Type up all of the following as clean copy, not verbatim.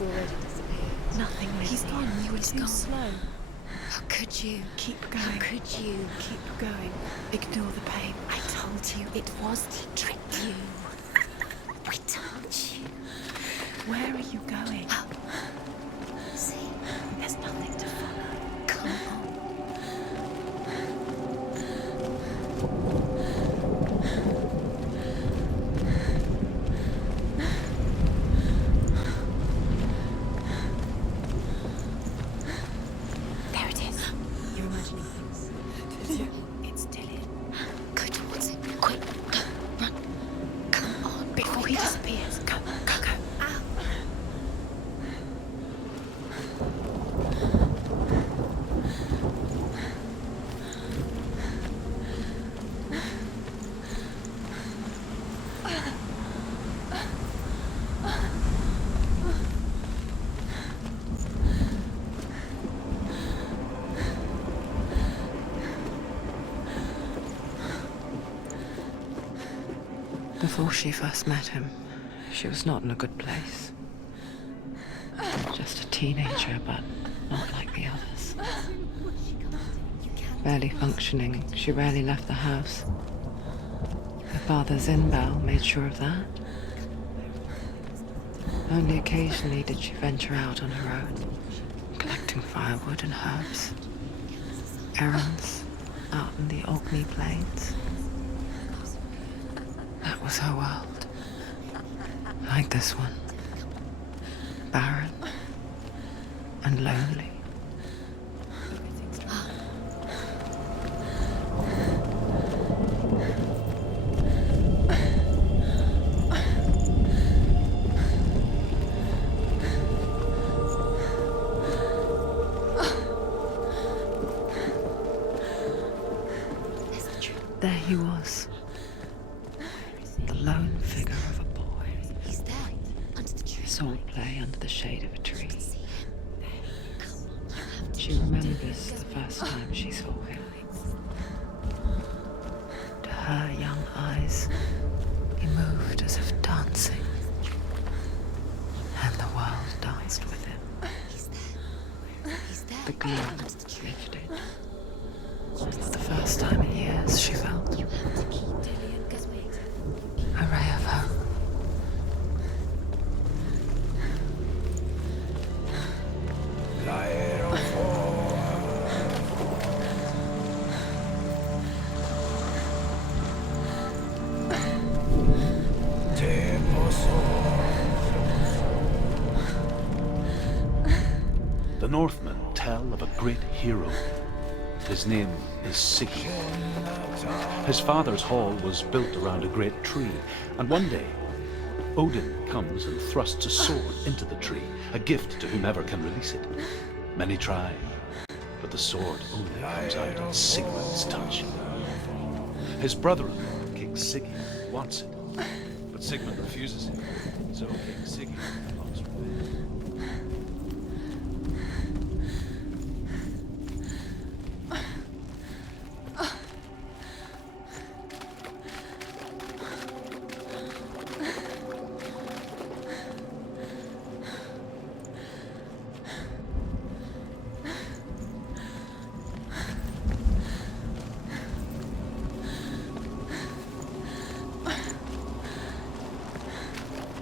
He's already disappeared. Nothing lives He's here. gone. You were It's too gone. slow. How could you? Keep going. How could you? Keep going. Ignore the pain. I told you it was to trick you. I told you. Where are you going? See, There's nothing to follow. come on. There it is. You're imagining things. It's Dillian. Go towards him. Quick, go, run. Come on, Before he go. disappears. Go, go, go. Ow. Before she first met him, she was not in a good place. Just a teenager, but not like the others. Barely functioning, she rarely left the house. Her father Zinbao made sure of that. Only occasionally did she venture out on her own, collecting firewood and herbs. Errands out in the Orkney Plains. That was her world. Like this one. Barren and lonely. There he was. The lone figure of a boy. He's there, under the tree. Swordplay under the shade of a tree. See him. Come on, you have to. She remembers the first time she saw him. To her young eyes, he moved as if dancing. And the world danced with him. He's there. He's there. The gloom Under the tree. lifted. For the first time in years, she felt You have to keep Dillian, because wait. a ray of hope. The Northmen tell of a great hero. His name is Sigurd. His father's hall was built around a great tree, and one day, Odin comes and thrusts a sword into the tree, a gift to whomever can release it. Many try, but the sword only comes out at Sigurd's touch. His brother-in-law, King Sigurd, wants it, but Sigmund refuses it, so King Sigurd plots revenge.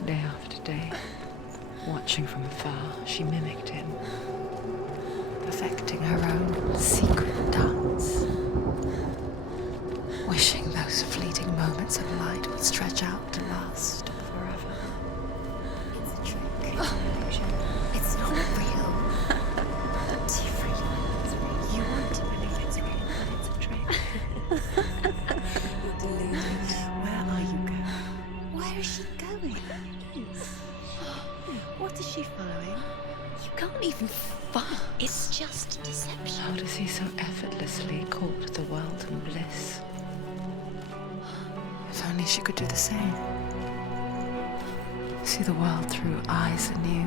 Day after day, watching from afar, she mimicked him, perfecting her own secret dance, wishing those fleeting moments of light would stretch out to last forever. It's a trick. It's an illusion. It's not real. Don't you realize? You want to believe it's real, but it's a trick. You're deluded. Where are you going? Where is she going? What is she following? You can't even fight. It's just deception. How does he so effortlessly court the world and bliss? If only she could do the same. See the world through eyes anew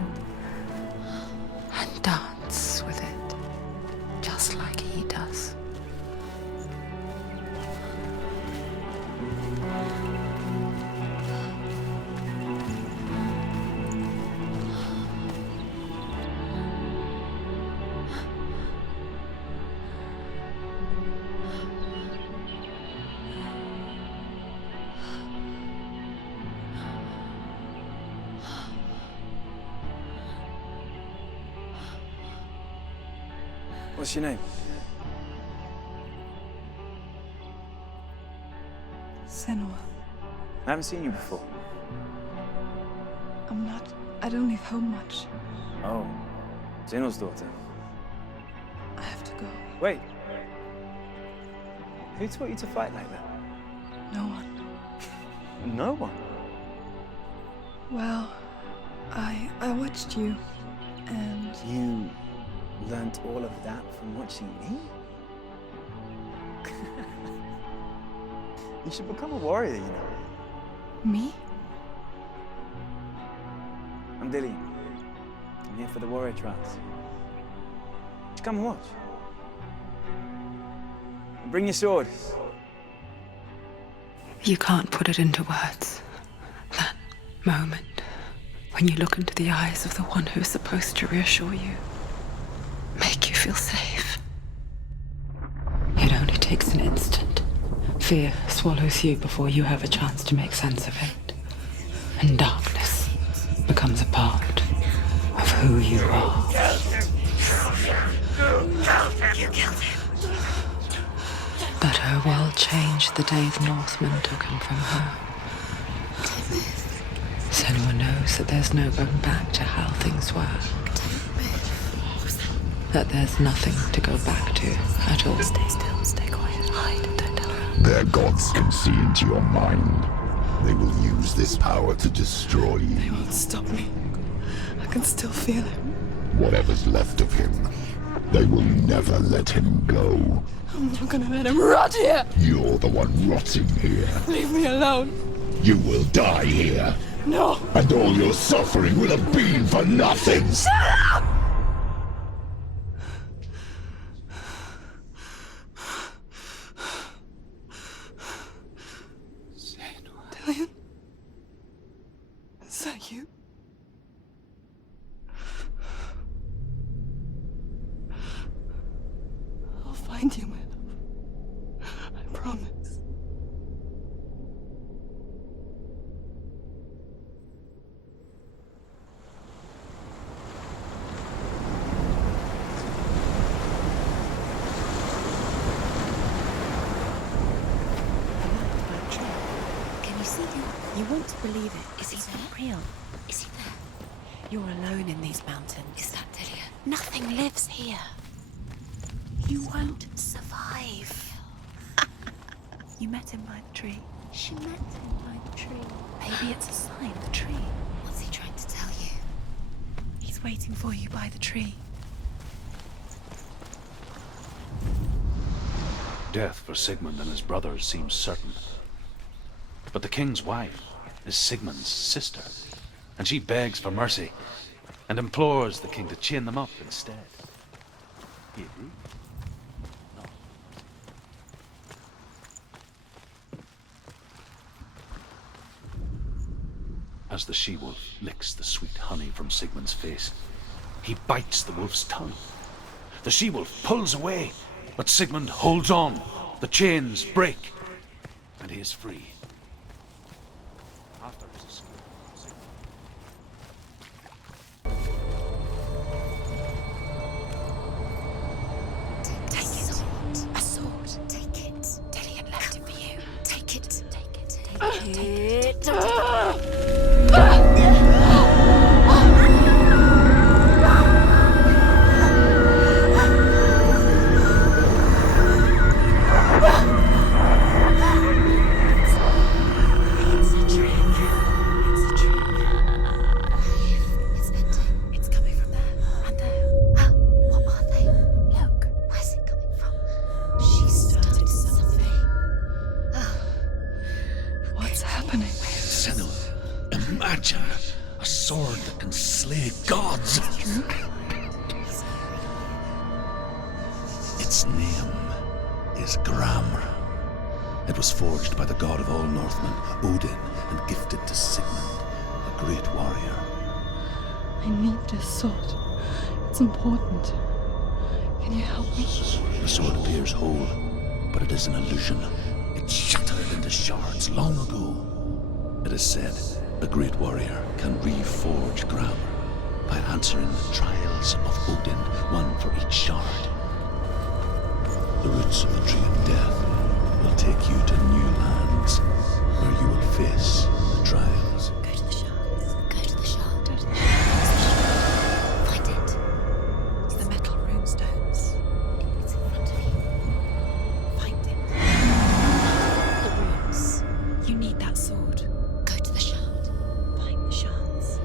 and dance with it, just like he does. What's your name? Senua. I haven't seen you before. I don't leave home much. Oh, Zeno's daughter. I have to go. Wait. Who taught you to fight like that? No one. No one. Well, I watched you, and You learnt all of that from watching me? You should become a warrior, you know. me? I'm Dillian. I'm here for the warrior trials. Just come and watch. Bring your sword. You can't put it into words. That moment when you look into the eyes of the one who's supposed to reassure you, make you feel safe. It only takes an instant. Fear swallows you before you have a chance to make sense of it. And darkness becomes a part of who you are. You killed him. But her world changed the day the Northmen took him from her. Senua knows that there's no going back to how things were. That there's nothing to go back to at all. Stay still, stay quiet, hide, don't tell her. Their gods can see into your mind. They will use this power to destroy They you. won't stop me. I can still feel him. Whatever's left of him, they will never let him go. I'm not gonna let him rot here! You're the one rotting here. Leave me alone! You will die here. No! And all your suffering will have been for nothing. Dillian? Is that you? I'll find you, my love. I promise. Can you see him? You want to believe it. Is he It's there? not real. Is he there? You're alone in these mountains. Is that Dillian? Nothing lives here. You won't survive. You met him by the tree. She met him by the tree. Maybe it's a sign, the tree. What's he trying to tell you? He's waiting for you by the tree. Death for Sigmund and his brothers seems certain. But the king's wife is Sigmund's sister, and she begs for mercy and implores the king to chain them up instead. He agrees. No. As the she-wolf licks the sweet honey from Sigmund's face, he bites the wolf's tongue. The she-wolf pulls away, but Sigmund holds on. The chains break, and he is free. After his escape, Take it. A sword. Take it. Dillian left it for you. Take it. Take it. Take it. Take it. It's a trick. It's a trick. It's ending. It's coming from there and there. Oh, what are they? Look. Where's it coming from? She started something. Oh, What's happening? Senua, imagine a sword that can slay gods. Its name is Gramr. It was forged by the god of all Northmen, Odin, and gifted to Sigmund, a great warrior. I need this sword. It's important. Can you help me? The sword appears whole, but it is an illusion. It shattered into shards long ago. It is said a great warrior can reforge Gramr by answering the trials of Odin, one for each shard. The roots of the tree of death will take you to new lands where you will face the trials. Go to the shards. Go to the shard. Go to the shards. Find it. It's the metal runestones. It's in front of you. Find it. The runes. You need that sword. Go to the shard. Find the shards.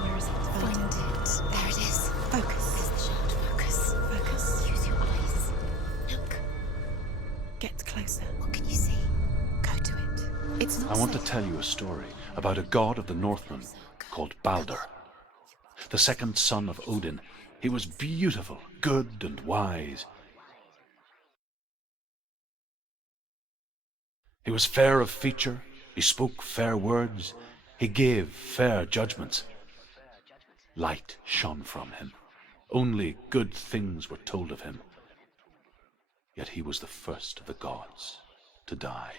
Where is it? Find it. There it is. Focus. There's the shard. Focus. Focus. Use your eyes. Look. Get closer. What can you see? Go to it. It's not I want to safe. tell you a story about a god of the Northmen called Balder, the second son of Odin. He was beautiful, good, and wise. He was fair of feature, he spoke fair words, he gave fair judgments. Light shone from him. Only good things were told of him. Yet he was the first of the gods to die.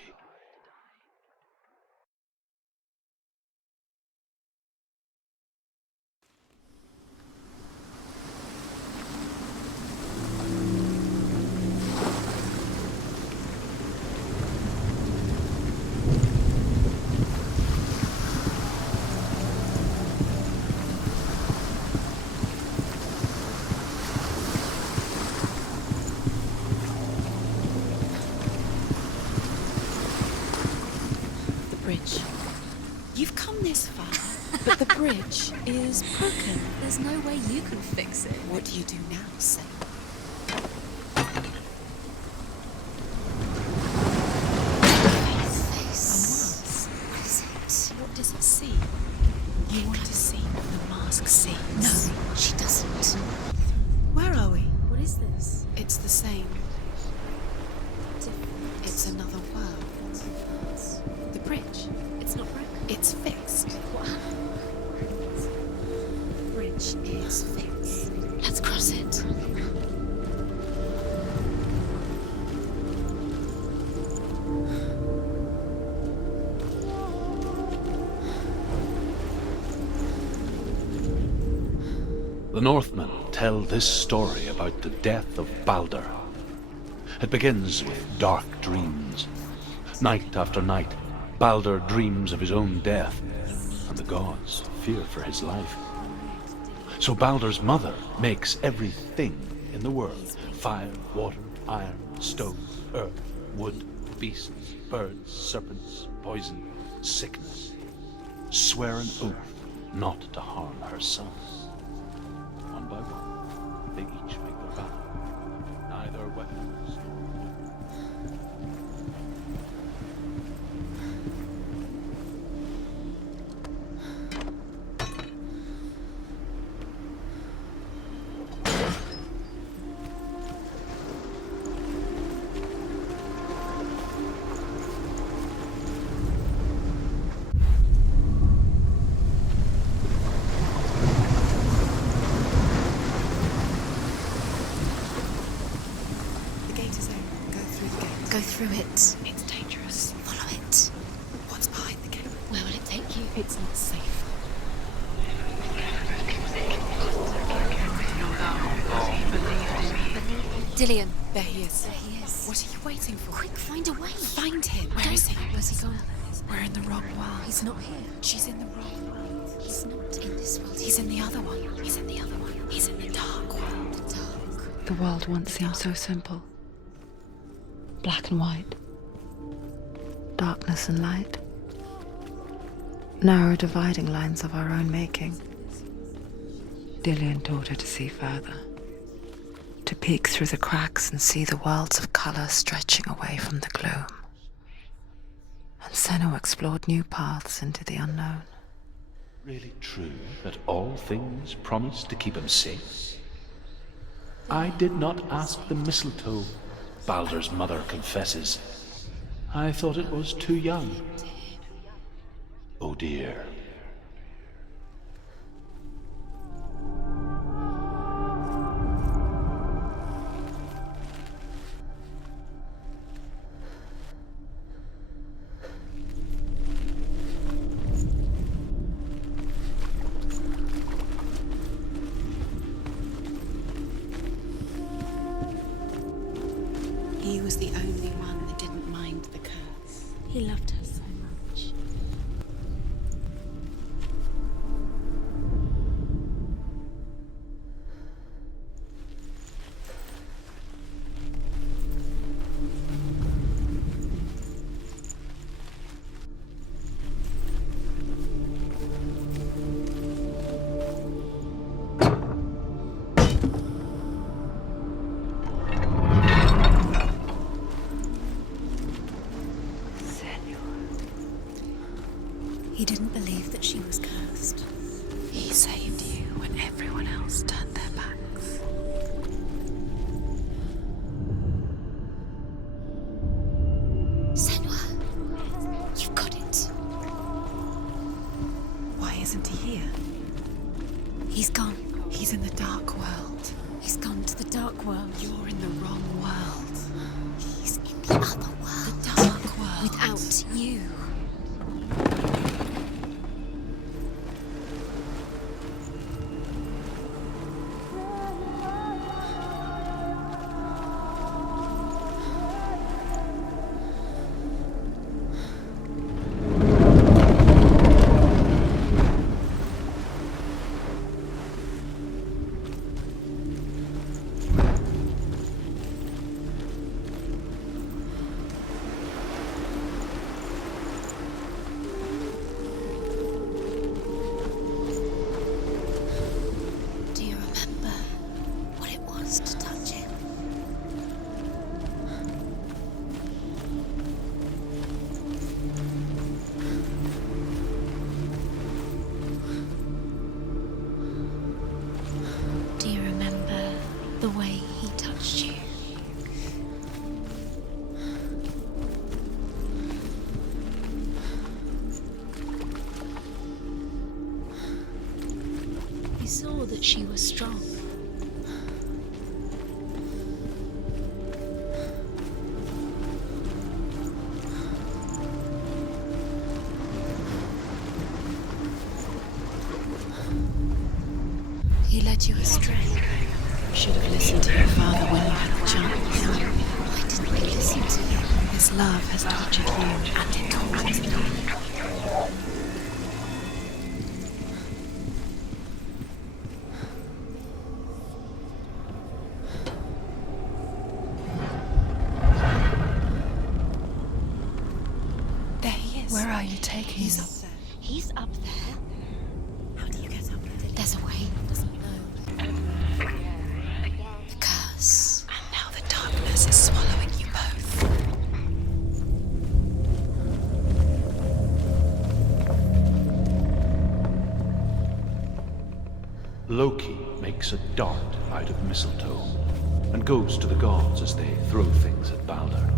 The bridge. You've come this far, but the bridge is broken. There's no way you can fix it. What do you do now, Sam? Face. What is it? What does it see? You want to see what the mask sees. No, she doesn't. Where are we? What is this? It's the same. Different. It's another world. The bridge. It's not broken. It's fixed. What? Bridge is fixed. Let's cross it. The Northmen tell this story about the death of Balder. It begins with dark dreams. Night after night, Balder dreams of his own death, and the gods fear for his life. So Balder's mother makes everything in the world: fire, water, iron, stone, earth, wood, beasts, birds, serpents, poison, sickness. Swear an oath not to harm her sons. One by one, they each make their vow. Neither weapons nor The gate is open. Go through the gate. Go through it. It's dangerous. Follow it. What's behind the gate? Where will it take you? It's not safe. Dillian. There he is. There he is. What are you waiting for? Quick, find a way. Find him. Where is he? Where's he gone? We're in the wrong world. He's not here. She's in the wrong world. He's not in this world. He's in the other one. He's in the other one. He's in the dark world. the dark. The world once seemed so simple. Black and white. Darkness and light. Narrow dividing lines of our own making. Dillian taught her to see further. To peek through the cracks and see the worlds of colour stretching away from the gloom. And Senna explored new paths into the unknown. really true that all things promise to keep him safe? I did not ask the mistletoe, Balder's mother confesses. I thought it was too young. Oh dear. was the only one that didn't mind the curse. He loved her so much. He didn't believe that she was cursed. He saved you when everyone else turned their backs. Senua, you've got it. Why isn't he here? He's gone. He's in the dark world. He's gone to the dark world. You're in the wrong world. He's in the other world. The dark world. Without you. Do you remember what it was to touch him? Do you remember the way he touched you? He saw that she was strong. He led you astray. You should have listened to your father when you had the chance. Why didn't we listen to him? His love has tortured you, and it tortures me. There he is. Where are you taking him? He's up there. He's up there. How do you get up there? There's a way. Doesn't know. The curse. And now the darkness is swallowing you both. Loki makes a dart out of mistletoe and goes to the gods as they throw things at Balder.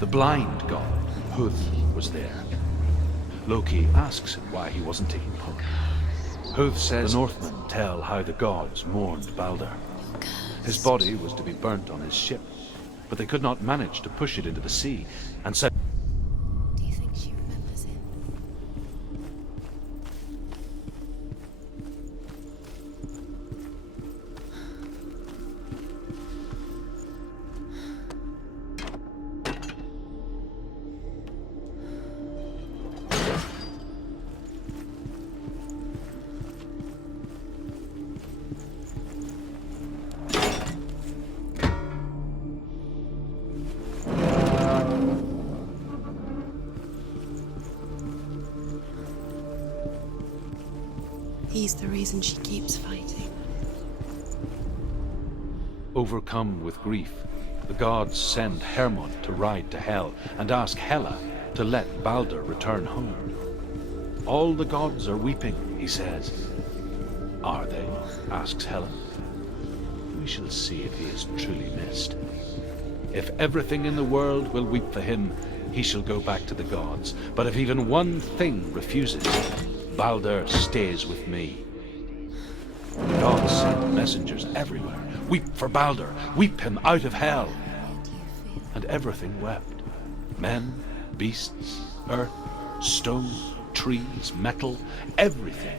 The blind god, Hud, was there. Loki asks him why he wasn't taking part. Hud says the Northmen tell how the gods mourned Balder. His body was to be burnt on his ship, but they could not manage to push it into the sea, and said, Do you think she remembers him? He's the reason she keeps fighting. overcome with grief, the gods send Hermod to ride to Hell and ask Hela to let Balder return home. All the gods are weeping, he says. Are they? Asks Hela. We shall see if he is truly missed. If everything in the world will weep for him, he shall go back to the gods. But if even one thing refuses, Balder stays with me. The gods send messengers everywhere. Weep for Balder, weep him out of hell. And everything wept. Men, beasts, earth, stone, trees, metal, everything.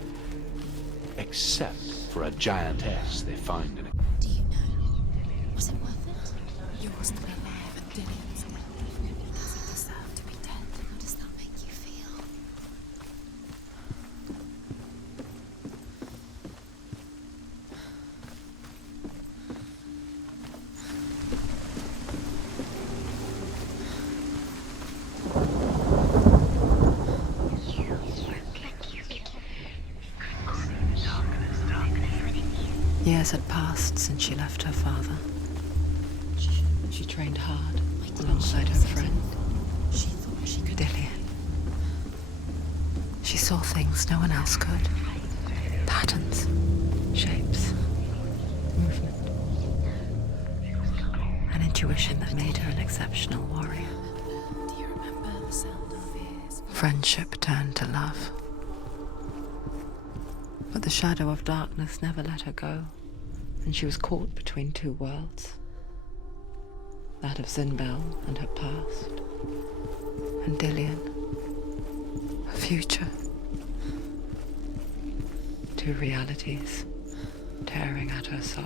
Except for a giantess they find in it. Do you know? Was it worth it? Yours to be there years had passed since she left her father. She trained hard alongside her friend, Dillian. She saw things no one else could. Patterns, shapes, movement. An intuition that made her an exceptional warrior. Do you remember the sound of his? Friendship turned to love. But the shadow of darkness never let her go, and she was caught between two worlds. That of Zinbel and her past, and Dillian, her future. Two realities tearing at her soul.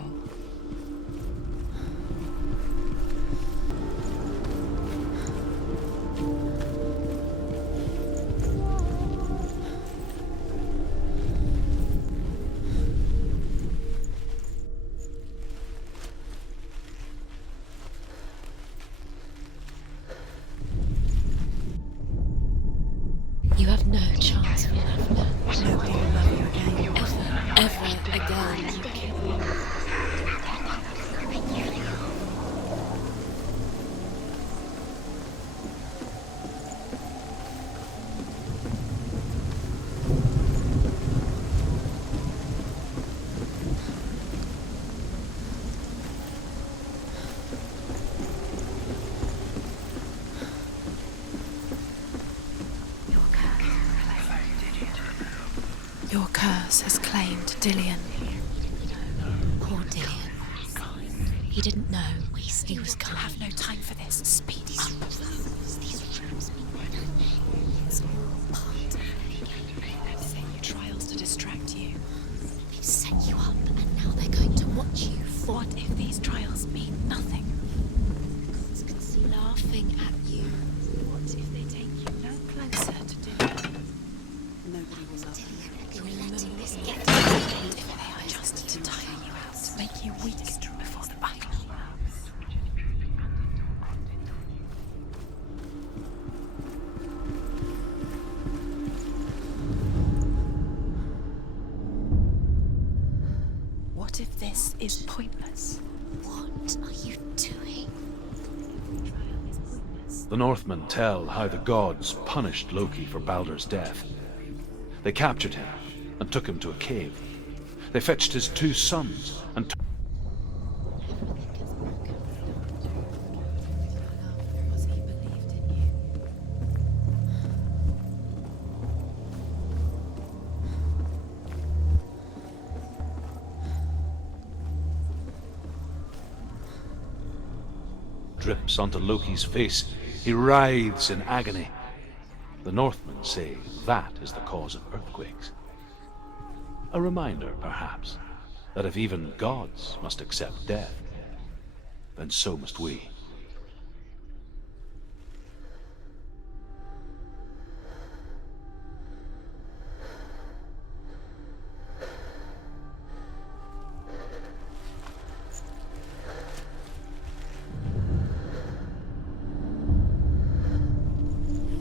You have no chance of love. Nobody will love you again. Ever again. Your curse has claimed Dillian. Poor Dillian. He didn't know. He was coming. Have no time for this. Speed up. Trials to distract you. They've set you up, and now they're going to watch you. What if these trials mean nothing? Laughing at you. What if they take you no closer to Dillian? Nobody will love you. You're letting this get If they are just to tire you out, to make you weak before the battle. What if this is pointless? What are you doing? The Northmen tell how the gods punished Loki for Baldur's death. They captured him and took him to a cave. They fetched his two sons and Because he believed in you. drips onto Loki's face. He writhes in agony. The Northmen say that is the cause of earthquakes. A reminder, perhaps, that if even gods must accept death, then so must we.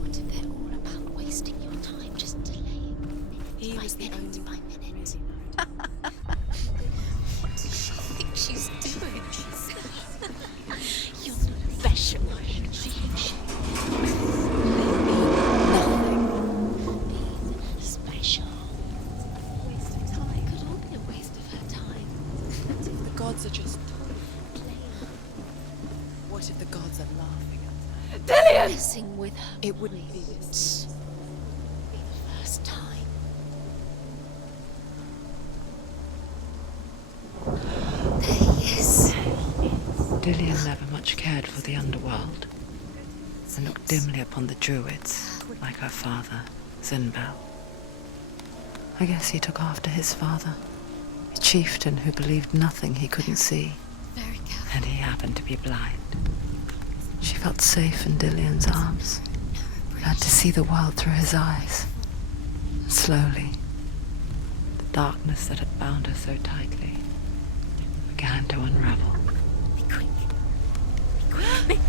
What if they're all about wasting your time, just delaying He was the only by minute? really What does she think she's doing? You're special. Special. waste of time. It could all be a waste of her time. The gods are just What if the gods are laughing at her? Messing with her. It wouldn't be this. Be the first time. There he is. Dillian never much cared for the underworld and looked dimly upon the druids like her father, Zinbel. I guess he took after his father, a chieftain who believed nothing he couldn't see, Very careful. and he happened to be blind. She felt safe in Dillian's arms, learned to see the world through his eyes. And slowly, the darkness that had bound her so tightly began to unravel. Be quick. Be quick.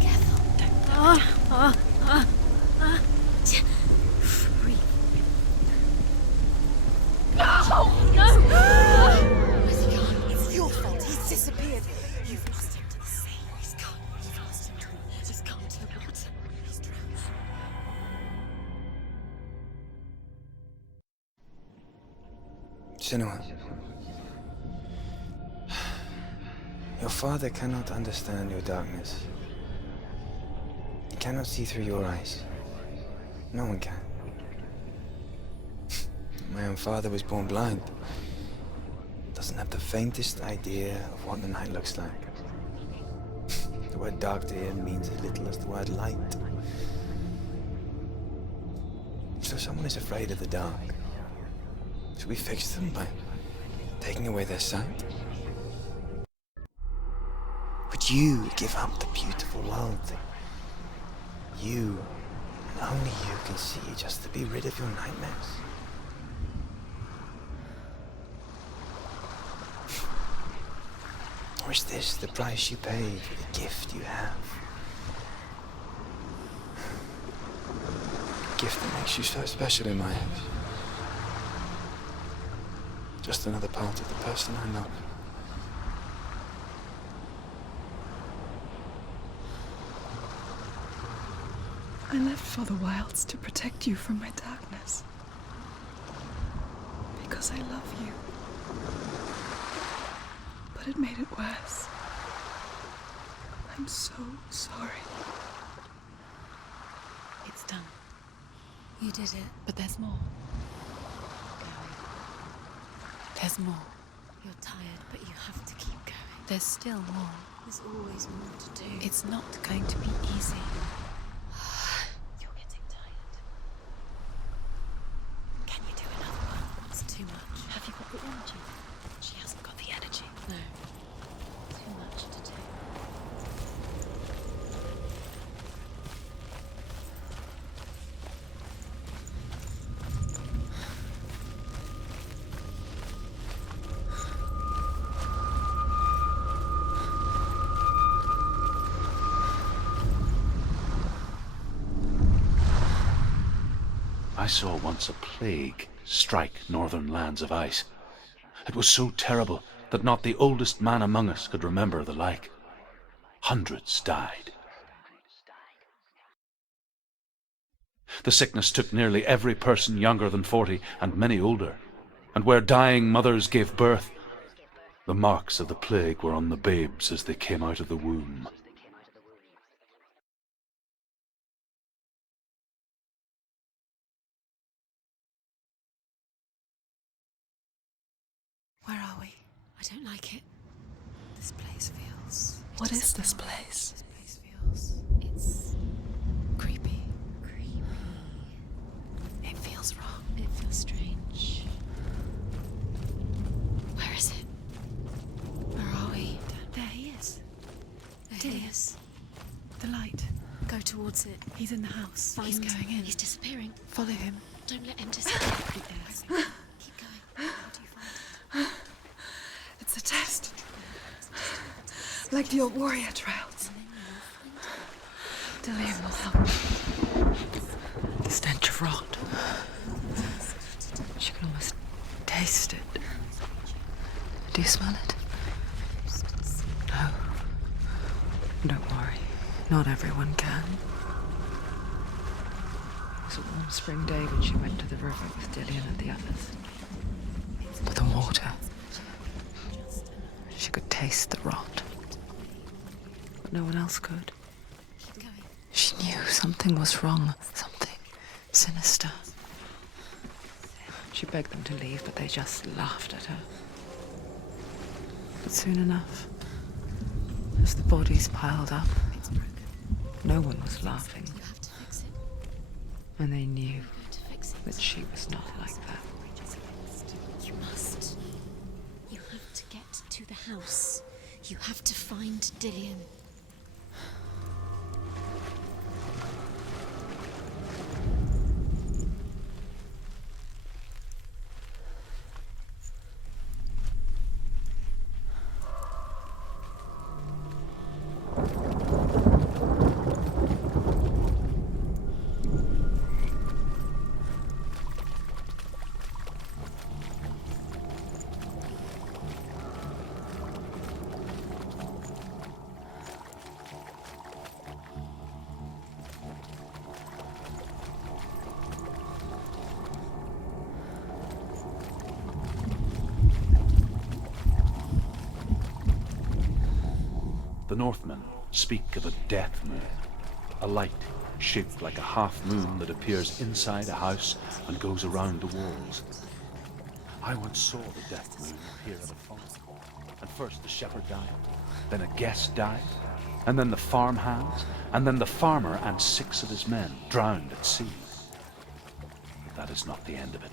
Careful. Free. No! No! Senua, your father cannot understand your darkness. He cannot see through your eyes. No one can. My own father was born blind. Doesn't have the faintest idea of what the night looks like. The word dark to him means as little as the word light. So if someone is afraid of the dark, should we fix them by taking away their sight? Would you give up the beautiful world that you, and only you, can see just to be rid of your nightmares? Or is this the price you pay for the gift you have? A gift that makes you so special in my eyes. Just another part of the person I love. I left for the wilds to protect you from my darkness. Because I love you. But it made it worse. I'm so sorry. It's done. You did it. But there's more. There's more. You're tired, but you have to keep going. There's still more. There's always more to do. It's not going to be easy. You're getting tired. Can you do another one? It's too much. Have you got the energy? She hasn't got the energy. No. Too much to do. I saw once a plague strike northern lands of ice. It was so terrible that not the oldest man among us could remember the like. Hundreds died. The sickness took nearly every person younger than 40 and many older, and where dying mothers gave birth, the marks of the plague were on the babes as they came out of the womb. Where are we? I don't like it. This place feels... What is this place? This place feels... It's... creepy. Creepy. It feels wrong. It feels strange. Where is it? Where are we? There he is. There he is. The light. Go towards it. He's in the house. Find He's going in. He's disappearing. Follow him. Don't let him disappear. Keep going. How do you find it? It's a test. Like the old warrior trials. Dillian will help. The stench of rot. She can almost taste it. Do you smell it? No. Don't worry. Not everyone can. It was a warm spring day when she went to the river with Dillian and the others. But the water. She could taste the rot. But no one else could. Keep going. She knew something was wrong. Something sinister. She begged them to leave, but they just laughed at her. But soon enough, as the bodies piled up, It's broken. no one was laughing. You have to fix it. And they knew You're going to fix it. that she was not like that. You must. You have to get to the house. You have to find Dillian. The Northmen speak of a death moon, a light shaped like a half moon that appears inside a house and goes around the walls. I once saw the death moon appear at a farm, and first the shepherd died, then a guest died, and then the farmhands, and then the farmer and 6 of his men drowned at sea. But that is not the end of it,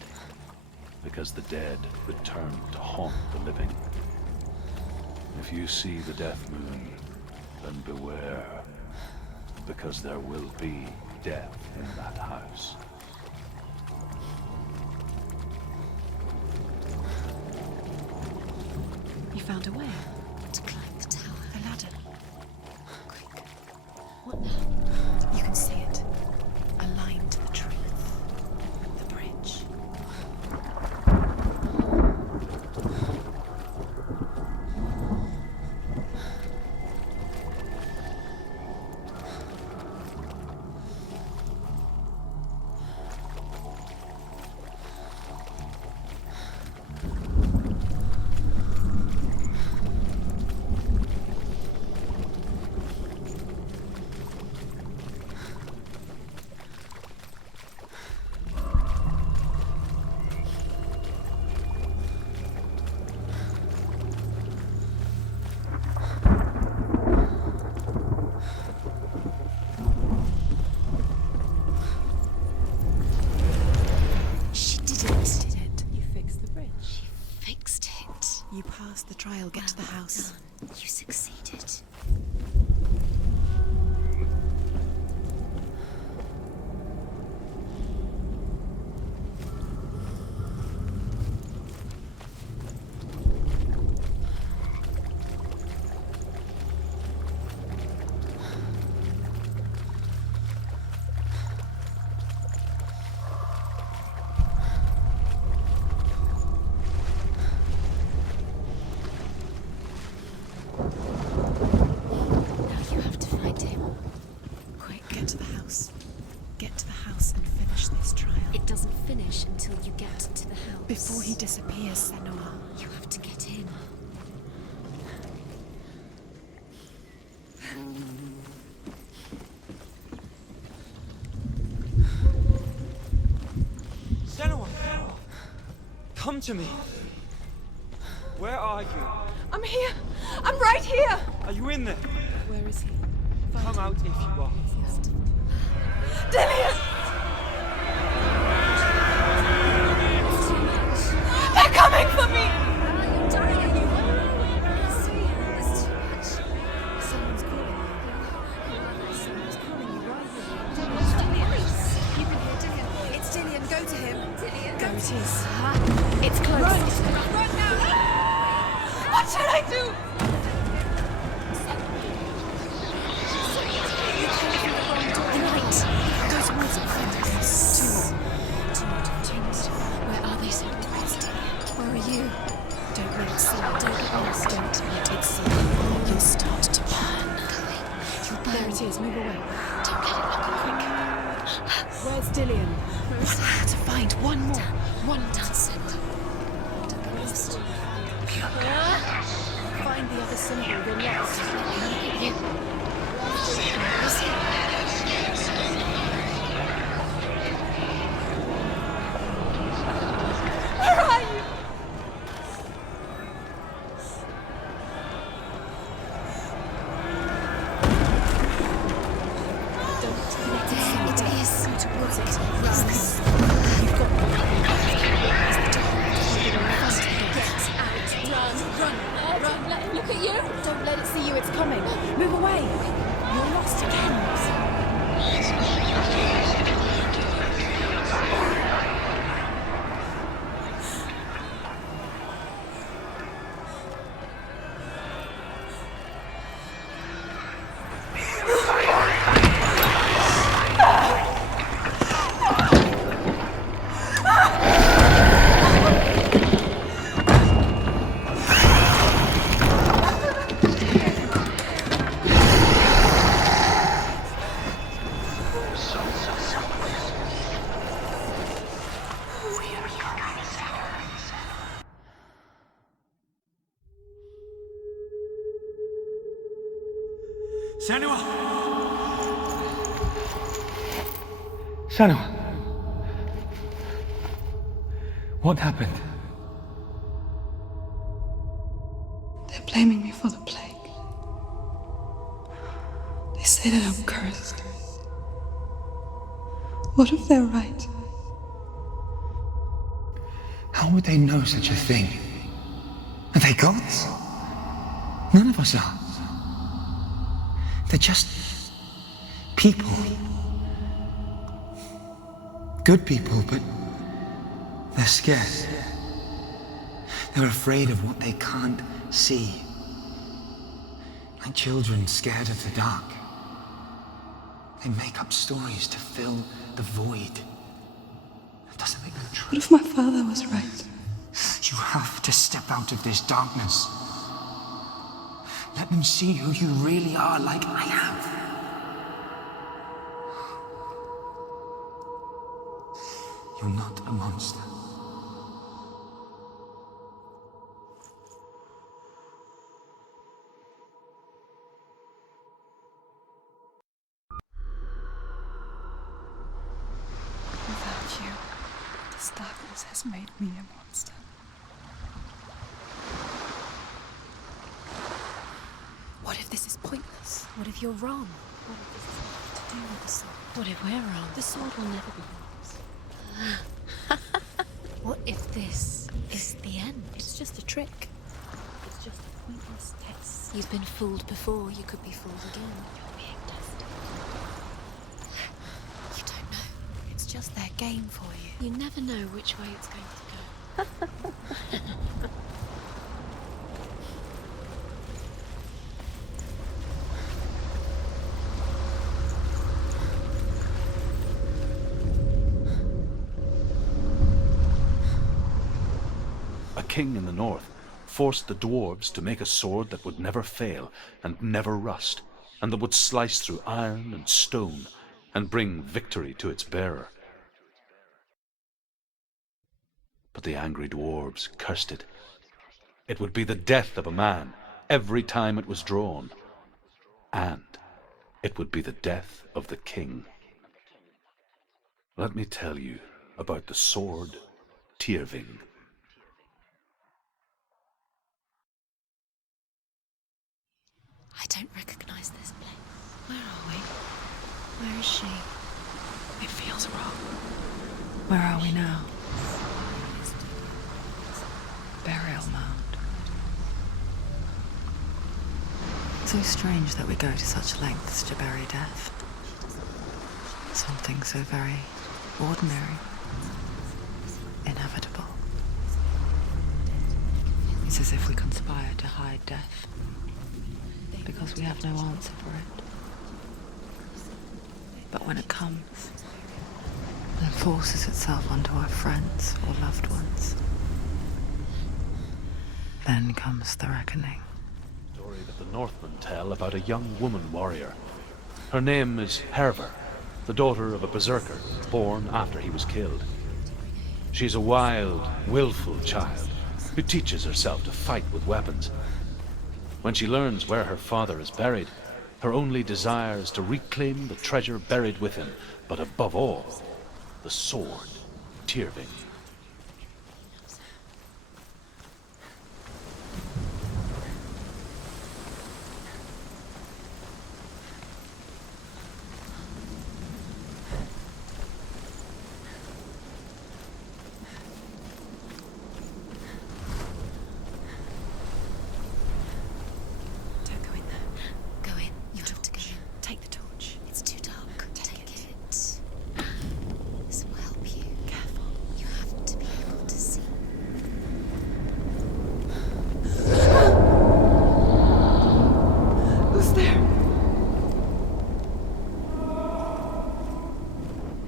because the dead return to haunt the living. If you see the death moon, then beware, because there will be death in that house. You found a way. To climb the tower. A ladder. Quick. What now? You can see it. Aligned to the truth. The bridge. You passed the trial, get to the house. Done. You succeeded. Until you get to the house. Before he disappears, Senua. You have to get in. Senua! Come to me! Where are you? I'm here! I'm right here! Are you in there? Where is he? Come out if you are. Dillian! They're coming for me! I'm dying, are you? There's too much. Someone's calling you. Someone's calling you right here. Dillian! You can hear Dillian. It's Dillian, go to him. Dillian. Go it is. It's close. Run now! What should I do? The light. Go towards it. Find the house. Two more. Where are they, Senua? Where are you? Don't let it see you. Don't get lost. Don't let it see you. You'll start to burn. You'll burn. There it is. Move away. Don't get it quick. Where's Dillian? Where's One to find. One more. One Down, Senua. Don't get lost. Find the other symbol. You're lost. You. Where is he? Where are you? It is. Go towards it. Run. You've got one. It's the door. Get out. Run. Let him look at you. Don't let it see you. It's coming. Move away. You're lost again. Senua! Senua! What happened? They're blaming me for the plague. They say that I'm cursed. What if they're right? How would they know such a thing? Are they gods? None of us are. They're just people. Good people, but they're scared. They're afraid of what they can't see. Like children scared of the dark. They make up stories to fill the void. That doesn't make them true. What if my father was right? You have to step out of this darkness. Let them see who you really are, like I have. You're not a monster. Without you, this darkness has made me a monster. What if this is pointless? What if you're wrong? What if this is nothing to do with the sword? What if we're wrong? The sword will never be yours. What if this is the end? It's just a trick. It's just a pointless test. You've been fooled before. You could be fooled again. You're being tested. You don't know. It's just their game for you. You never know which way it's going to go. A king in the north forced the dwarves to make a sword that would never fail and never rust, and that would slice through iron and stone and bring victory to its bearer. But the angry dwarves cursed it. It would be the death of a man every time it was drawn, and it would be the death of the king. Let me tell you about the sword Tyrving. I don't recognize this place. Where are we? Where is she? It feels wrong. Where are we now? Burial mound. So strange that we go to such lengths to bury death. Something so very ordinary, inevitable. It's as if we conspire to hide death, because we have no answer for it. But when it comes, and forces itself onto our friends or loved ones, then comes the reckoning. Story that the Northmen tell about a young woman warrior. Her name is Herver, the daughter of a berserker born after he was killed. She's a wild, willful child who teaches herself to fight with weapons. When she learns where her father is buried, her only desire is to reclaim the treasure buried with him, but above all, the sword Tyrving. Don't go in there. Go in. You have to go in. Take the torch. It's too dark. Take it. This will help you. Careful. You have to be able to see. Who's there?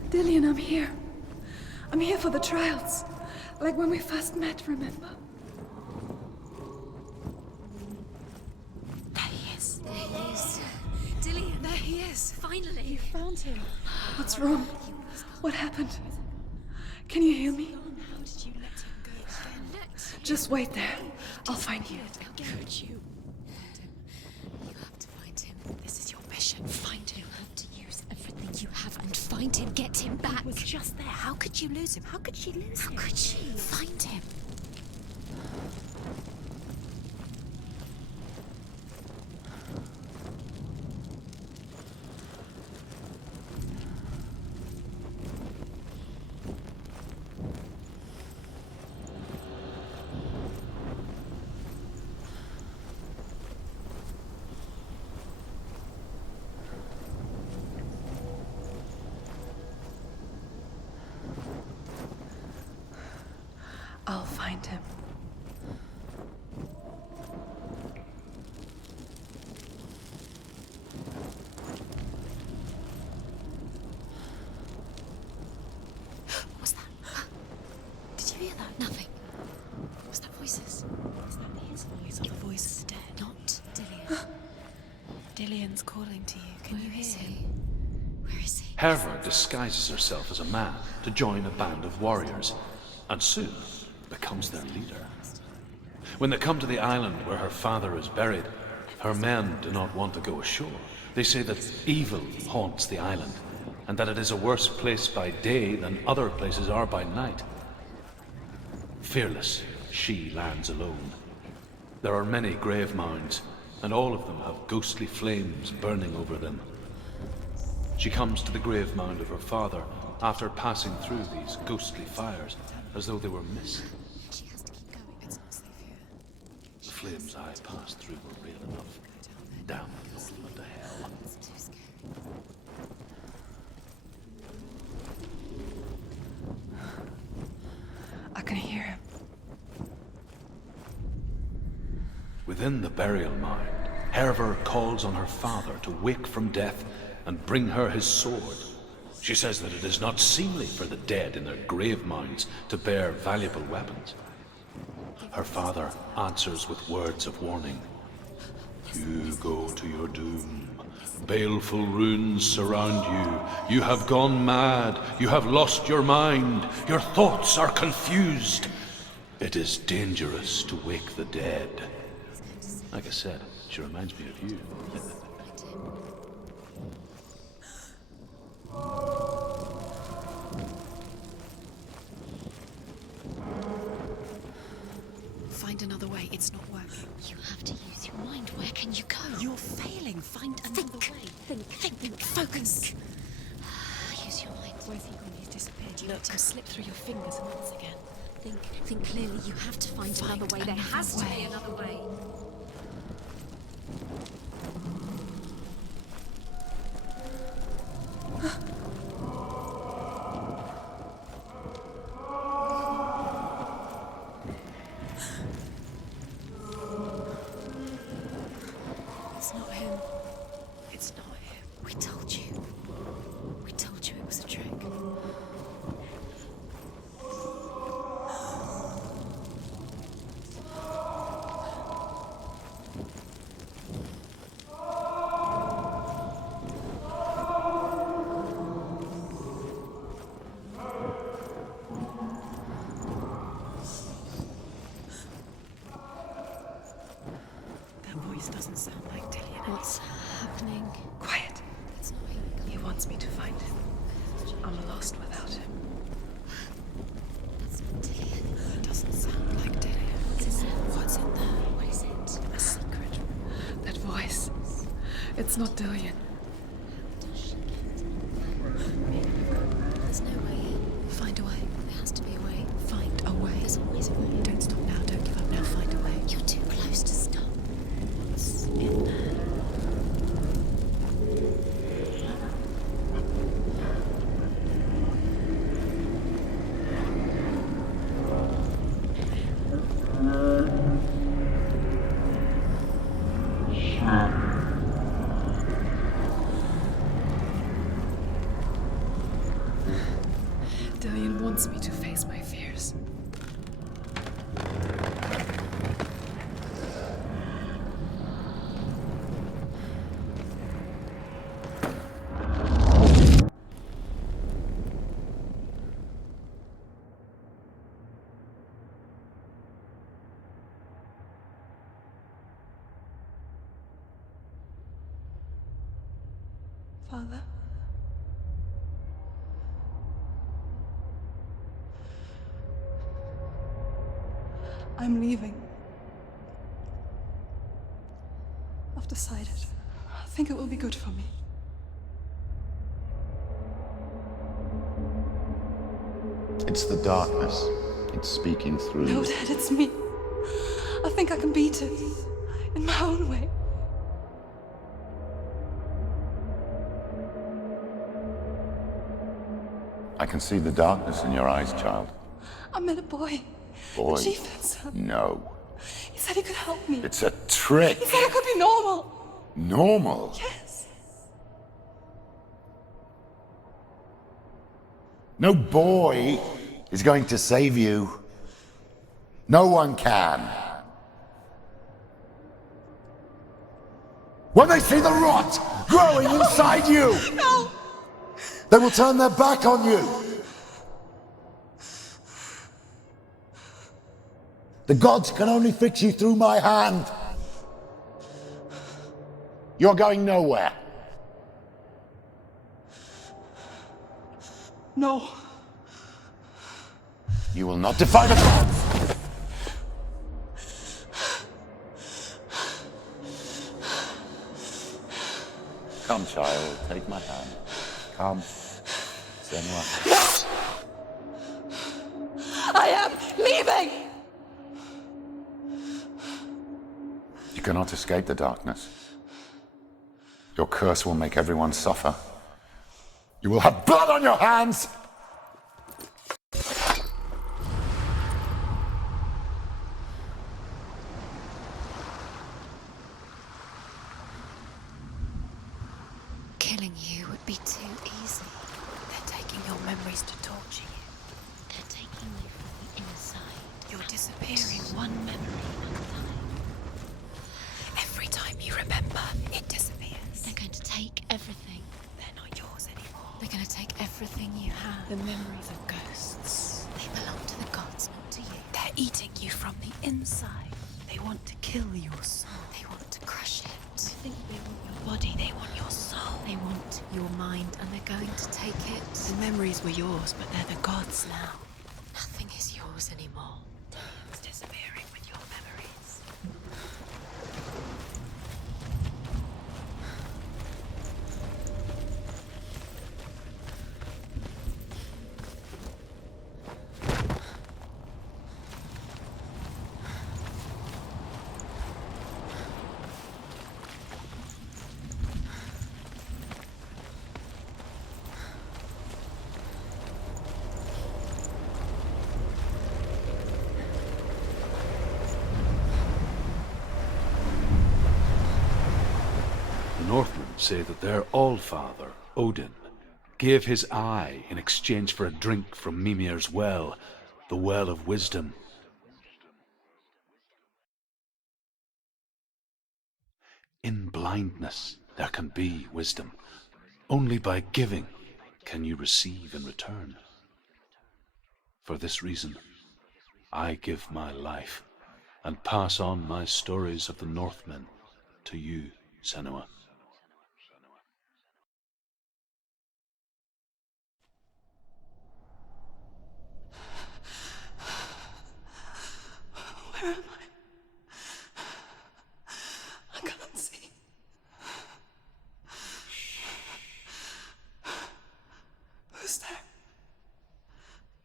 Dillian, I'm here. I'm here for the trials. Like when we first met, remember? There he is. There he is. Dillian. There he is. Finally. You found him. What's wrong? What happened? Can you hear me? How did you let him go again? Just wait there. I'll find you. I'll get you. You have to find him. This is your just there. How could you lose him? How could she lose him? How could she? Find him. I'll find him. What was that? Did you hear that? Nothing. Was that voices? Is that his voice or the voice is dead? Not Dillian. Dillian's calling to you. Can you hear him? Where is he? Herva disguises herself as a man to join a band of warriors, and soon becomes their leader. When they come to the island where her father is buried, her men do not want to go ashore. They say that evil haunts the island, and that it is a worse place by day than other places are by night. Fearless, she lands alone. There are many grave mounds, and all of them have ghostly flames burning over them. She comes to the grave mound of her father after passing through these ghostly fires, as though they were mist. She has to keep going. It's not safe here. The flames I passed through were real enough. Down the road to hell. It's too scary. I can hear him. Within the burial mound, Herva calls on her father to wake from death and bring her his sword. She says that it is not seemly for the dead in their grave mounds to bear valuable weapons. Her father answers with words of warning. You go to your doom. Baleful runes surround you. You have gone mad. You have lost your mind. Your thoughts are confused. It is dangerous to wake the dead. Like I said, she reminds me of you. Find another way. It's not working. You have to use your mind. Where can you go? You're failing. Find another way. Think. Focus. Use your mind. Where's he gone? He's disappeared. You let him slip through your fingers and once again. Think clearly. You have to find another way. There has to be another way. It's not him. It's not him. We told you. We told you it was a trick. That voice doesn't sound like Dillian. What's happening? Quiet. That's not him. He wants me to find him. I'm lost without him. That's not Dillian. It doesn't sound like Dillian. What's in there? What is it? A secret. That voice. It's not Dillian. Does she get? There's no way in. Find a way. There has to be a way. Find a way. There's always a way. Don't stop now. Don't give up now. Find a way. You're too close to stop. What's in there? Dillian wants me to face my fears. Father? I'm leaving. I've decided. I think it will be good for me. It's the darkness. It's speaking through No, you. Dad, it's me. I think I can beat it. In my own way. I can see the darkness in your eyes, child. I met a boy. Boy. The chief said so. No. He said he could help me. It's a trick. He said I could be normal. Normal? Yes. No boy is going to save you. No one can. When they see the rot growing inside you, No! they will turn their back on you. The gods can only fix you through my hand. You're going nowhere. No. You will not defy the gods. Come, child, take my hand. Come. Senua. I am leaving! You cannot escape the darkness. Your curse will make everyone suffer. You will have blood on your hands! Killing you would be too easy. They're taking your memories to torture you. They're taking you from the inside. You're disappearing one memory at a time. Every time you remember, it disappears. They're going to take everything. They're not yours anymore. They're going to take everything you have. The memories of ghosts. They belong to the gods, not to you. They're eating you from the inside. They want to kill your soul. They want to crush it. I think they want your body. They want your soul. They want your mind, and they're going to take it. The memories were yours, but they're the gods now. Nothing is yours anymore. It's disappearing with your memories. The Northmen say that their Allfather, Odin, gave his eye in exchange for a drink from Mimir's well, the Well of Wisdom. In blindness there can be wisdom. Only by giving can you receive in return. For this reason, I give my life and pass on my stories of the Northmen to you, Senua. Where am I can't see. Who's there?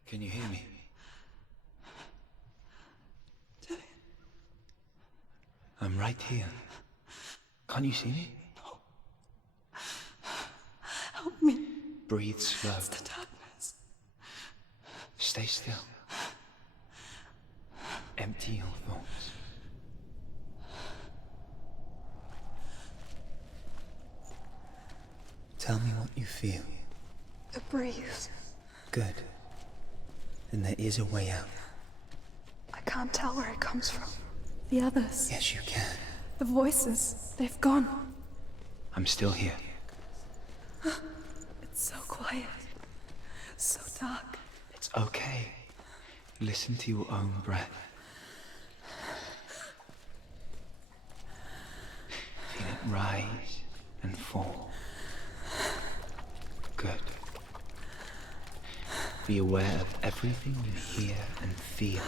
Can you hear me? Dillian. I'm right here. Can't you see me? Help me. Breathe slow. It's the darkness. Stay still. Empty your thoughts. Tell me what you feel. The breeze. Good. Then there is a way out. I can't tell where it comes from. The others. Yes, you can. The voices. They've gone. I'm still here. It's so quiet. So dark. It's okay. Listen to your own breath. Feel it rise and fall. Good. Be aware of everything you hear and feel.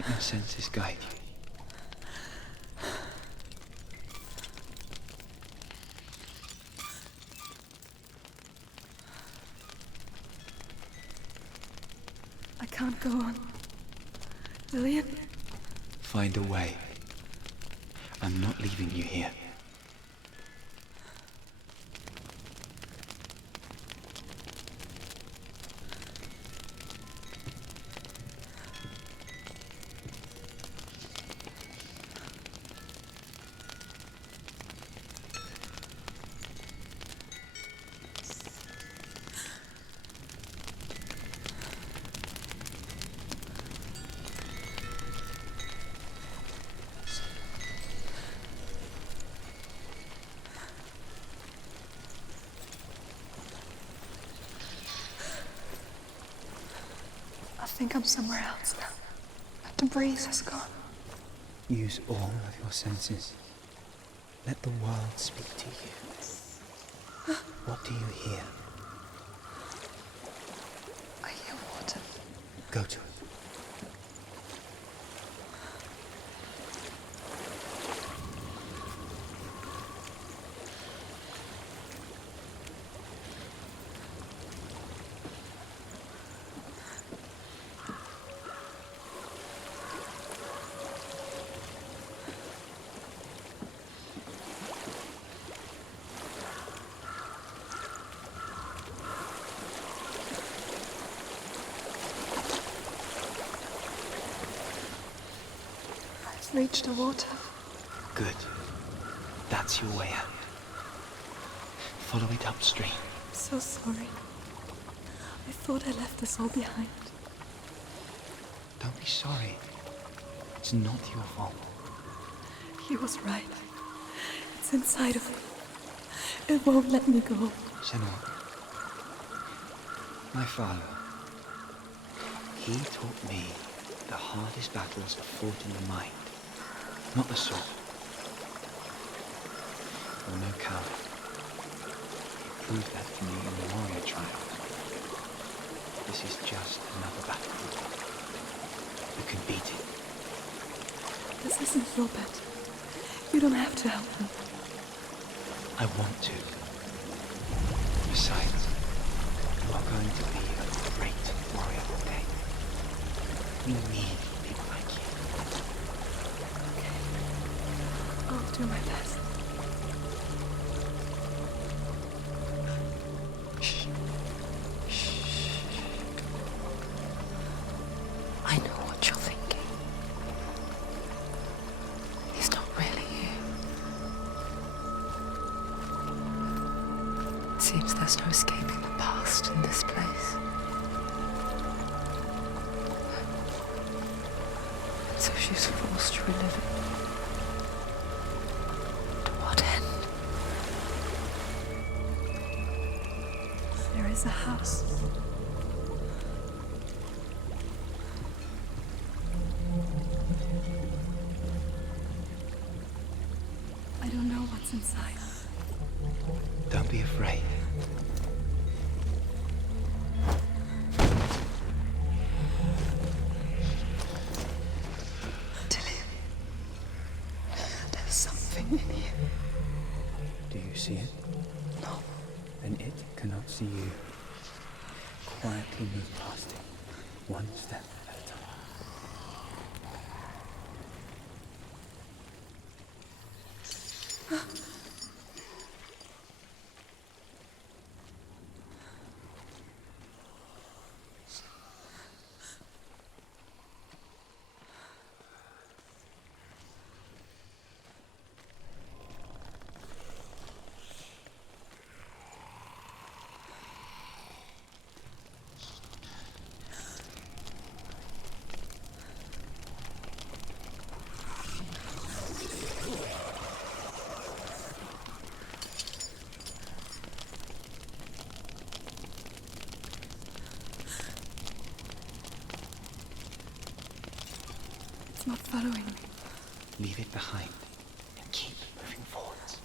Let your senses guide you. I can't go on. Lillian? Find a way. I'm not leaving you here. I think I'm somewhere else now. The breeze has gone. Use all of your senses. Let the world speak to you. What do you hear? I hear water. Go to it. Reach the water. Good. That's your way out. Follow it upstream. I'm so sorry. I thought I left us all behind. Don't be sorry. It's not your fault. He was right. It's inside of me. It won't let me go. Senua. My father. He taught me the hardest battles are fought in the mind, not the sword. You're no coward. You proved that to me in the warrior trial. This is just another battlefield. You can beat it. This isn't your bet. You don't have to help me. I want to. Besides, you are going to be a great warrior one day. We need people like you. Okay. I'll do my best. Shh. Shh. I know what you're thinking. He's not really here. Seems there's no escaping the past in this place. So she's forced to relive it. To what end? There is a house. I don't know what's inside. Don't be afraid. There's something in here. Do you see it? No. And it cannot see you. Quietly move past it, one step at a time. It's not following me. Leave it behind and keep moving forwards.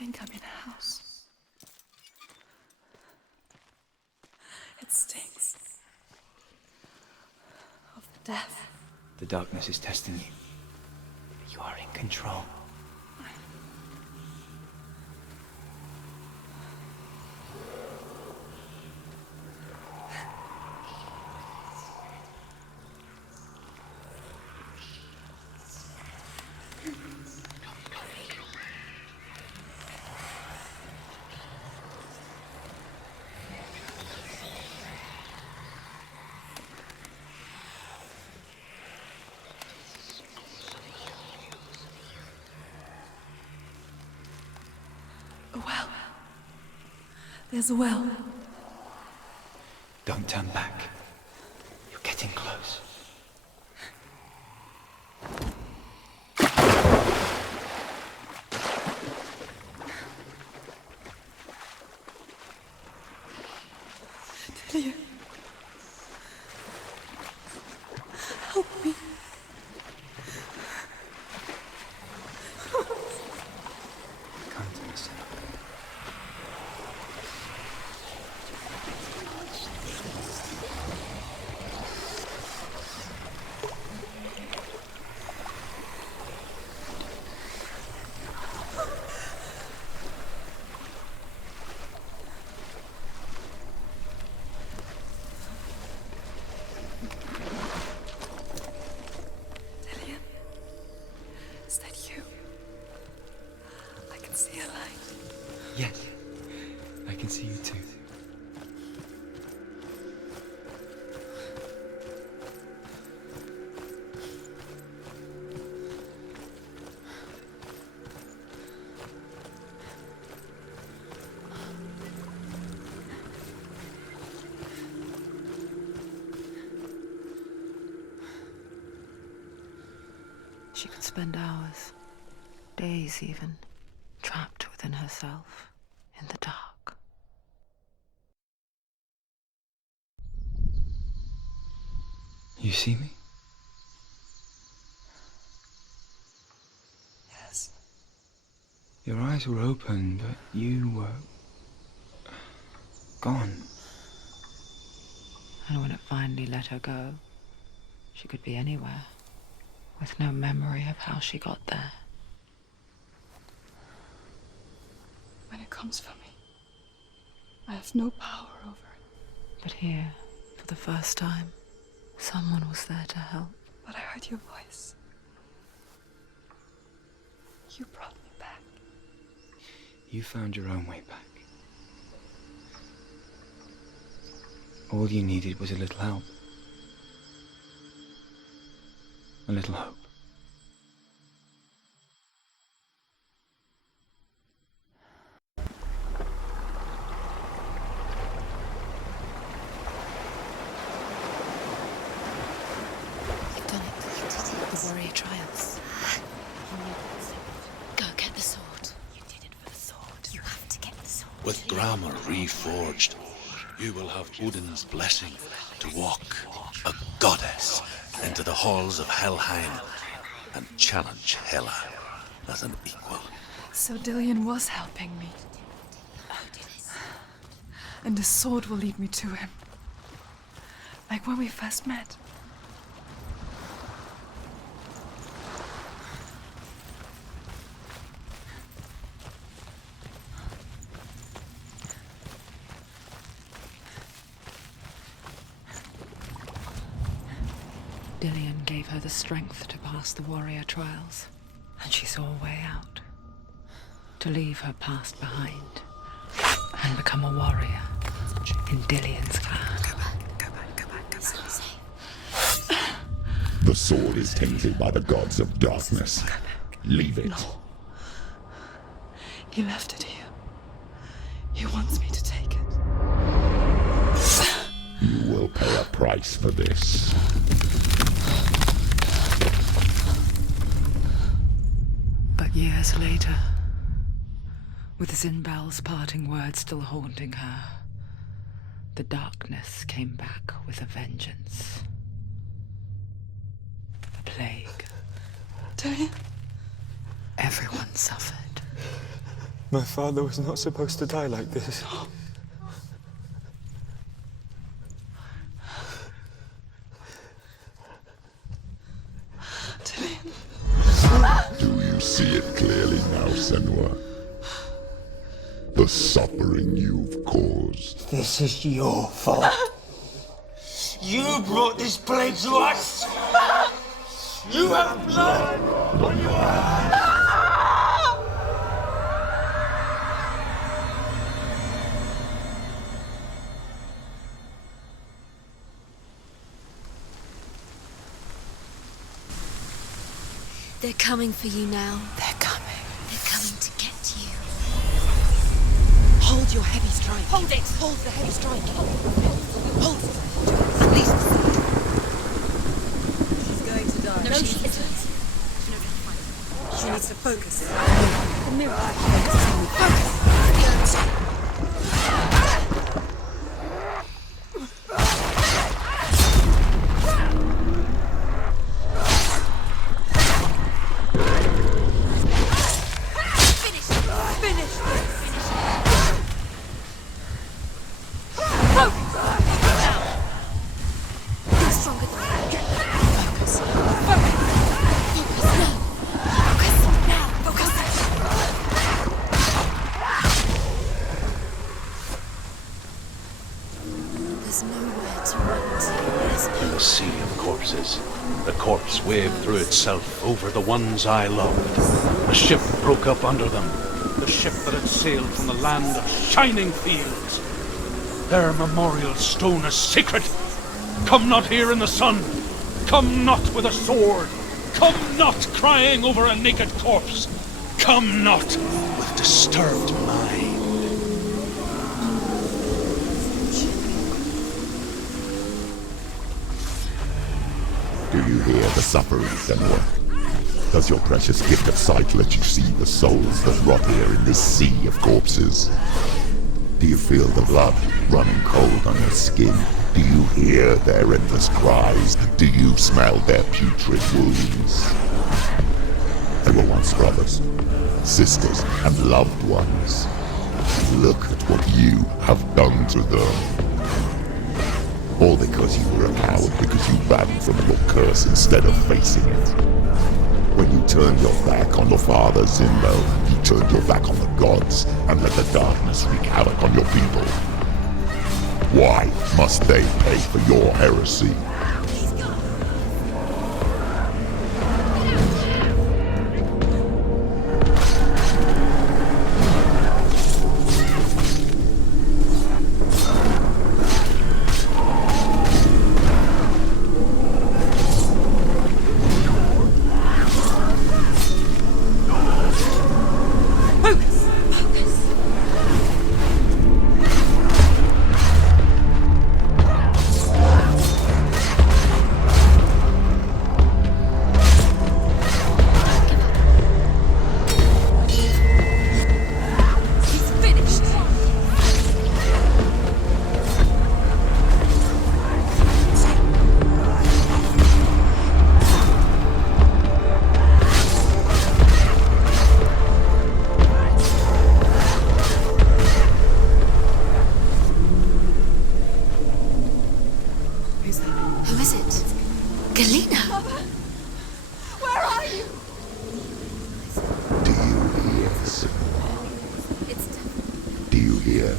think I'm in a house. It stinks of death. The darkness is testing you. You are in control. A well. There's a well. Don't turn back. You're getting close. Delia. Help me. Come to me, son. Delia. Is that you? I can see a light. Yes, I can see you too. She could spend hours, days even, trapped within herself, in the dark. You see me? Yes. Your eyes were open, but you were gone. And when it finally let her go, she could be anywhere, with no memory of how she got there. When it comes for me, I have no power over it. But here, for the first time, someone was there to help. But I heard your voice. You brought me back. You found your own way back. All you needed was a little help. A little hope. You've done it. The warrior trials. Go get the sword. You did it for the sword. You have to get the sword. With grammar reforged, you will have Odin's blessing to walk, a goddess, into the halls of Helheim and challenge Hela as an equal. So Dillion was helping me. And the sword will lead me to him. Like when we first met. Dillion gave her the strength to pass the warrior trials, and she saw a way out. To leave her past behind and become a warrior in Dillion's clan. Go back. The sword is tainted by the gods of darkness. Leave it. No. He left it here. He wants me to take it. You will pay a price for this. But years later, with Zinbal's parting words still haunting her, the darkness came back with a vengeance. A plague. Dillion? Everyone suffered. My father was not supposed to die like this. Do you see it clearly now, Senua? The suffering you've caused. This is your fault. You brought this plague to us! You have blood on your hands! They're coming for you now. They're coming. They're coming to get you. Hold your heavy strike. Hold it! Hold the heavy strike. Hold it. Release the sword. She's going to die. No, she isn't. She needs to focus. The mirror. In the sea of corpses, the corpse waved through itself over the ones I loved. The ship broke up under them, the ship that had sailed from the land of shining fields. Their memorial stone is sacred. Come not here in the sun. Come not with a sword. Come not crying over a naked corpse. Come not with disturbed mind. Do you hear the suffering, Senua? Does your precious gift of sight let you see the souls that rot here in this sea of corpses? Do you feel the blood running cold on your skin? Do you hear their endless cries? Do you smell their putrid wounds? They were once brothers, sisters, and loved ones. Look at what you have done to them. All because you were a coward, because you ran from your curse instead of facing it. When you turned your back on your father, Zinlo, you turned your back on the gods and let the darkness wreak havoc on your people. Why must they pay for your heresy?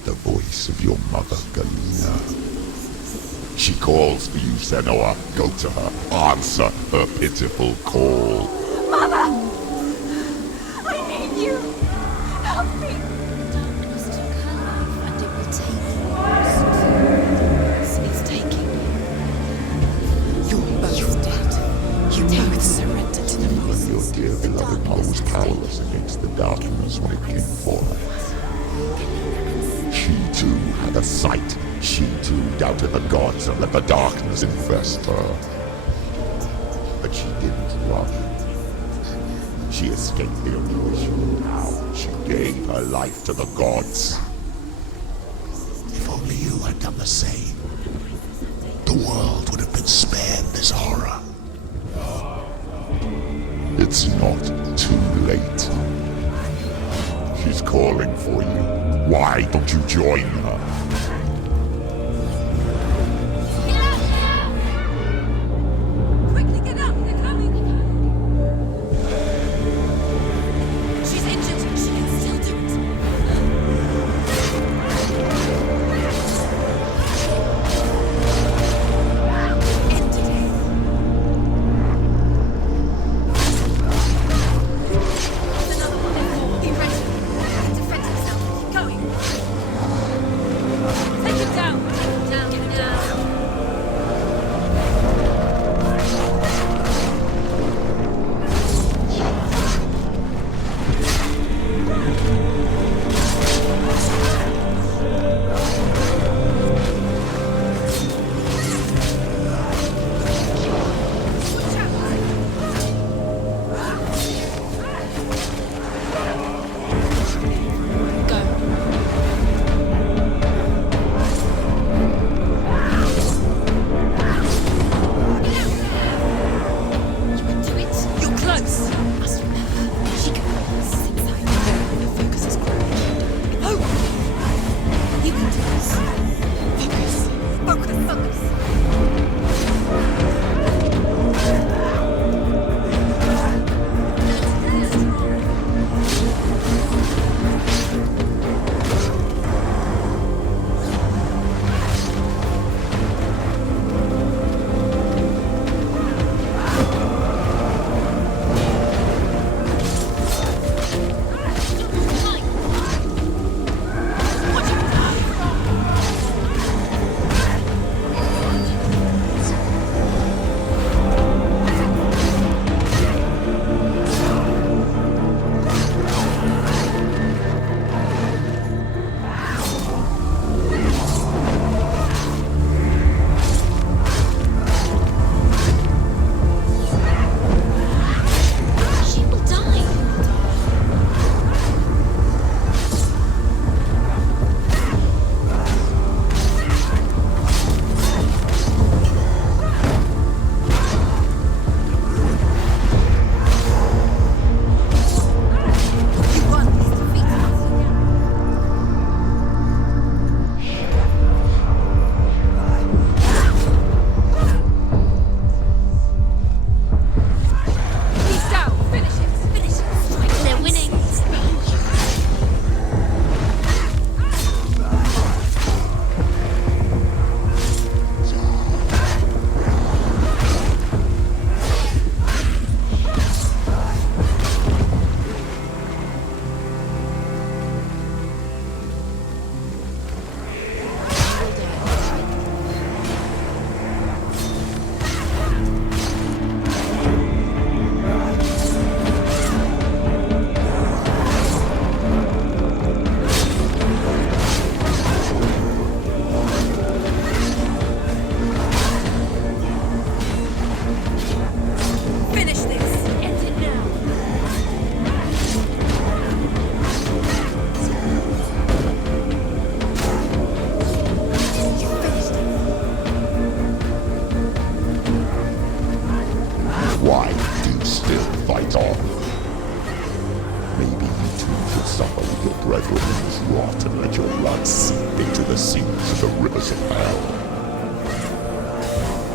The voice of your mother, Galena. She calls for you, Senua. Go to her. Answer her pitiful call. Mother! I need you! Help me! Darkness took her life, and it will take yours. It's taking you. You're both dead. You both surrendered to the voices. Your dear beloved mother was powerless against the darkness when it came for her. She too had a sight. She too doubted the gods and let the darkness infest her. But she didn't run. She escaped the illusion. Now she gave her life to the gods. If only you had done the same, the world would have been spared this horror. It's not too late. She's calling for you. Why don't you join her? Quickly get up! They're coming! She's injured! She can still do it! Ended it! There's another one. Be ready. He can defend himself. Keep going. Take him down! Take him down!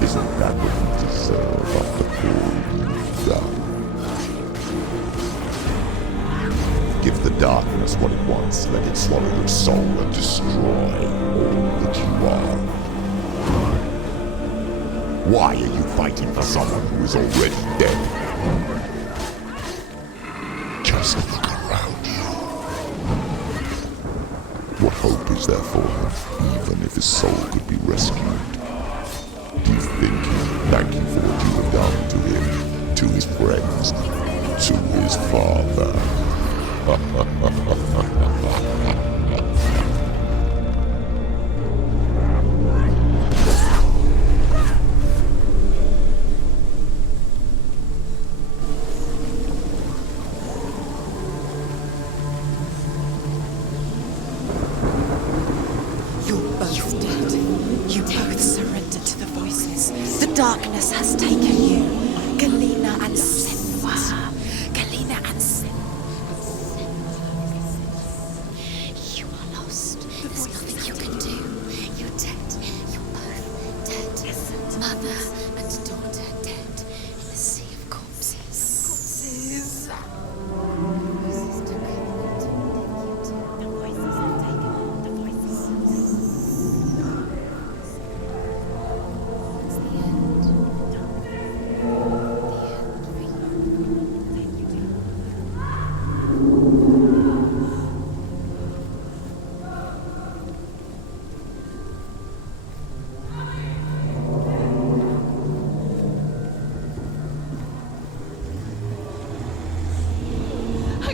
Isn't that what you deserve after all you've done? Give the darkness what it wants, let it swallow your soul and destroy all that you are. Why are you fighting for someone who is already dead? Just look around you. What hope is there for him, even if his soul could be rescued? Do you think he'll thank you for what you have done to him, to his friends, to his father? Darkness has taken you, Galena and Sinwa. Galena and Sinwa.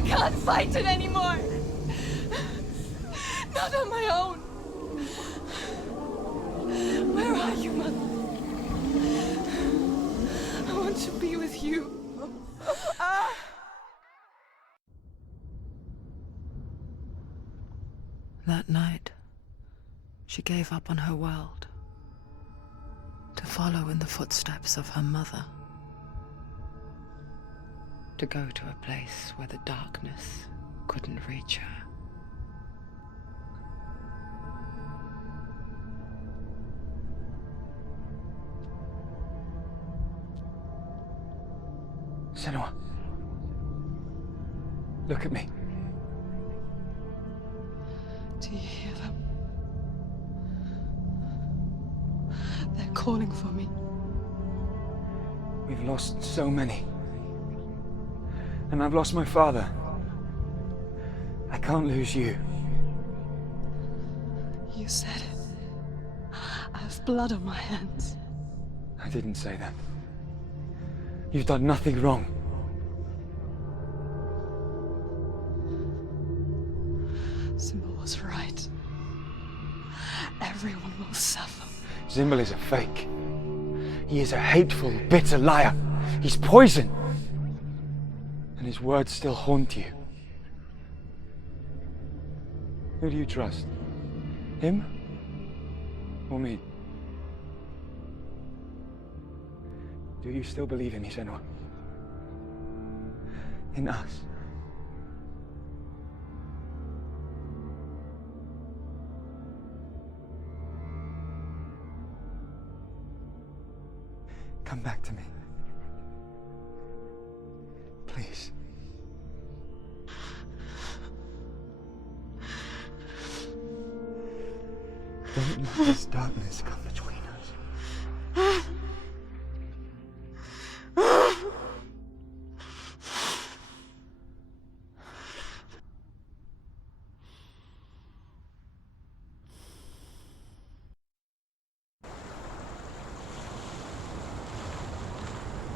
can't fight it anymore. Not on my own. Where are you, Mother? I want to be with you. That night, she gave up on her world to follow in the footsteps of her mother, to go to a place where the darkness couldn't reach her. Senua, look at me. Do you hear them? They're calling for me. We've lost so many. And I've lost my father. I can't lose you. You said it. I have blood on my hands. I didn't say that. You've done nothing wrong. Symbol was right. Everyone will suffer. Zimbel is a fake. He is a hateful, bitter liar. He's poison. And his words still haunt you. Who do you trust? Him? Or me? Do you still believe in me, Senua? In us? Come back to me. Please. Don't let this darkness come between us.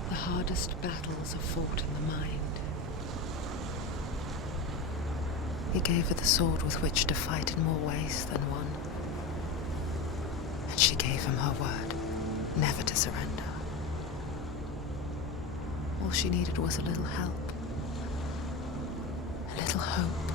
The hardest battles are fought in the mind. He gave her the sword with which to fight in more ways than one. And she gave him her word, never to surrender. All she needed was a little help, a little hope.